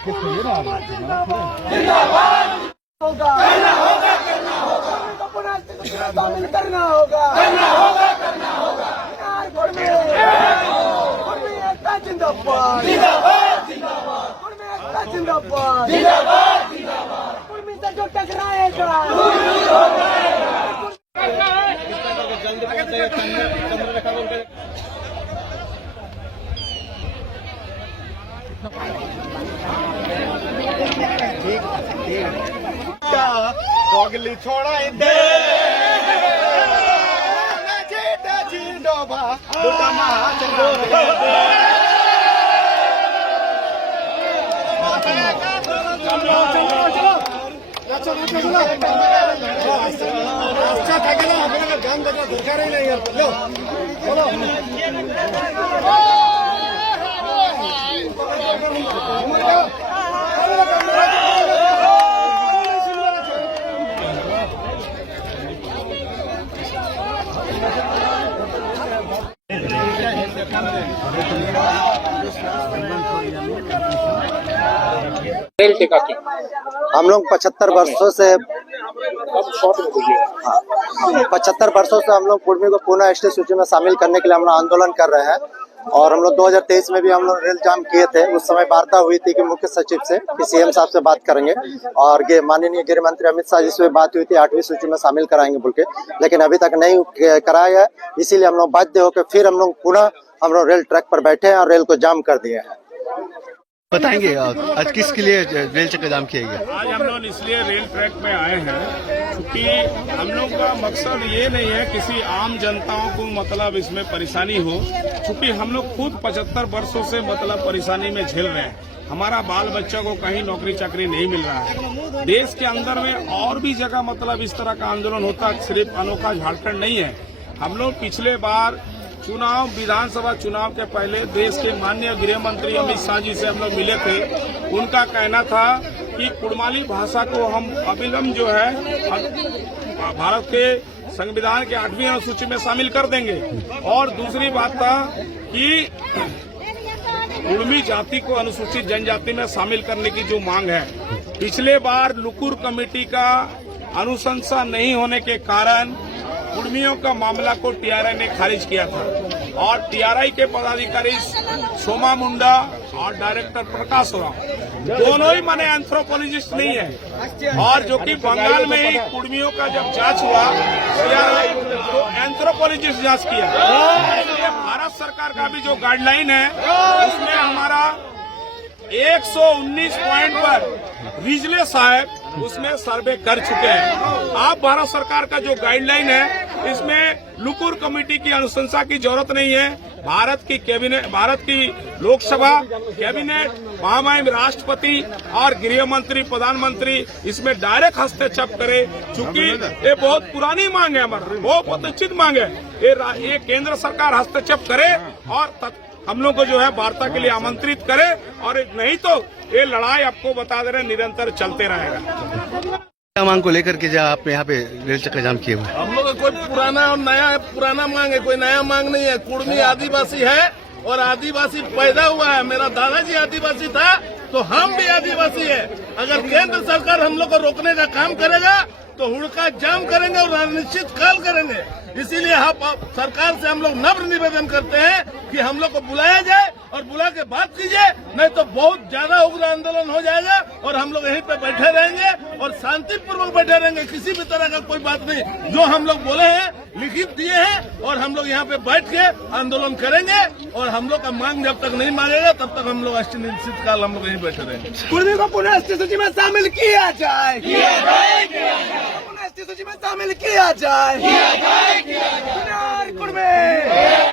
होगा, करना होगा, करना होगा, शामिल करना होगा, करना होगा, करना होगा। जिंदाबाद, जिंदाबाद, जिंदाबाद, जिंदाबाद, जिंदाबाद, जिंदाबाद। कुर्मी से जो टकराएगा पगली छोड़ा दे अच्छा था ना गान बजा धोखा रही नहीं यार लो चलो हम लोग 75 वर्षों से 75 वर्षों से हम लोग कुर्मी को पुनः एसटी सूची में शामिल करने के लिए हम लोग आंदोलन कर रहे हैं। और हम लोग 2023 में भी हम लोग रेल जाम किए थे। उस समय वार्ता हुई थी कि मुख्य सचिव से कि सीएम साहब से बात करेंगे और माननीय गृह मंत्री अमित शाह जी से बात हुई थी 8वीं सूची में शामिल कराएंगे बोल के, लेकिन अभी तक नहीं कराया है। इसीलिए हम लोग बाध्य होकर फिर हम लोग पुनः हम लोग रेल ट्रैक पर बैठे हैं और रेल को जाम कर दिए हैं। बताएंगे आज किसके लिए रेल चक्कर जाम किया गया? आज हम लोग इसलिए रेल ट्रैक में आए हैं क्योंकि हम लोग का मकसद ये नहीं है किसी आम जनताओं को मतलब इसमें परेशानी हो, क्योंकि हम लोग खुद 75 वर्षों से मतलब परेशानी में झेल रहे हैं। हमारा बाल बच्चा को कहीं नौकरी चाकरी नहीं मिल रहा है। देश के अंदर में और भी जगह मतलब इस तरह का आंदोलन होता, सिर्फ अनोखा झारखंड नहीं है। हम लोग पिछले बार चुनाव विधानसभा चुनाव के पहले देश के माननीय गृह मंत्री अमित शाह जी से हम लोग मिले थे। उनका कहना था कि कुड़माली भाषा को हम अविलंब जो है भारत के संविधान के 8वीं अनुसूची में शामिल कर देंगे। और दूसरी बात था कि कुड़मी जाति को अनुसूचित जनजाति में शामिल करने की जो मांग है, पिछले बार लुकुर कमेटी का अनुशंसा नहीं होने के कारण कुर्मियों का मामला को टीआरआई ने खारिज किया था और टीआरआई के पदाधिकारी सोमा मुंडा और डायरेक्टर प्रकाश राव दोनों ही माने एंथ्रोपोलॉजिस्ट नहीं है। और जो कि बंगाल में ही कुर्मियों का जब जांच हुआ तो एंथ्रोपोलॉजिस्ट जांच किया। इसलिए भारत सरकार का भी जो गाइडलाइन है उसमें हमारा 119 पॉइंट पर रिजले साहब उसमें सर्वे कर चुके हैं। आप भारत सरकार का जो गाइडलाइन है इसमें लुकुर कमेटी की अनुशंसा की जरूरत नहीं है। भारत की कैबिनेट, भारत की लोकसभा कैबिनेट, महामहिम राष्ट्रपति और गृह मंत्री प्रधानमंत्री इसमें डायरेक्ट हस्तक्षेप करे, क्योंकि ये बहुत पुरानी मांग है, हमारी बहुत प्रतिष्ठित मांग है। ये केंद्र सरकार हस्तक्षेप करे और हम लोग को जो है वार्ता के लिए आमंत्रित करे, और नहीं तो ये लड़ाई आपको बता दे रहे निरंतर चलते रहेगा। क्या मांग को लेकर के जो आप यहाँ पे रेल चक्कर जाम किए हुए? हम लोग का कोई पुराना और नया पुराना मांग है, कोई नया मांग नहीं है। कुर्मी आदिवासी है और आदिवासी पैदा हुआ है। मेरा दादाजी आदिवासी था तो हम भी आदिवासी है। अगर केंद्र सरकार हम लोग को रोकने का काम करेगा तो हुड़का जाम करेंगे और अनिश्चित काल करेंगे। इसीलिए हम सरकार से हम लोग नम्र निवेदन करते हैं कि हम लोग को बुलाया जाए और बुला के बात कीजिए, नहीं तो बहुत ज्यादा उग्र आंदोलन हो जाएगा और हम लोग यहीं पे बैठे रहेंगे और शांतिपूर्वक बैठे रहेंगे। किसी भी तरह का कोई बात नहीं, जो हम लोग बोले हैं लिखित दिए हैं और हम लोग यहाँ पे बैठ के आंदोलन करेंगे। और हम लोग का मांग जब तक नहीं मांगेगा तब तक हम लोग अनिश्चित काल हम लोग यहीं बैठे रहेंगे। कुर्मी को पुनः एसटी सूची में शामिल किया जाए, पुनः एसटी सूची में शामिल किया जाए। कुर्मी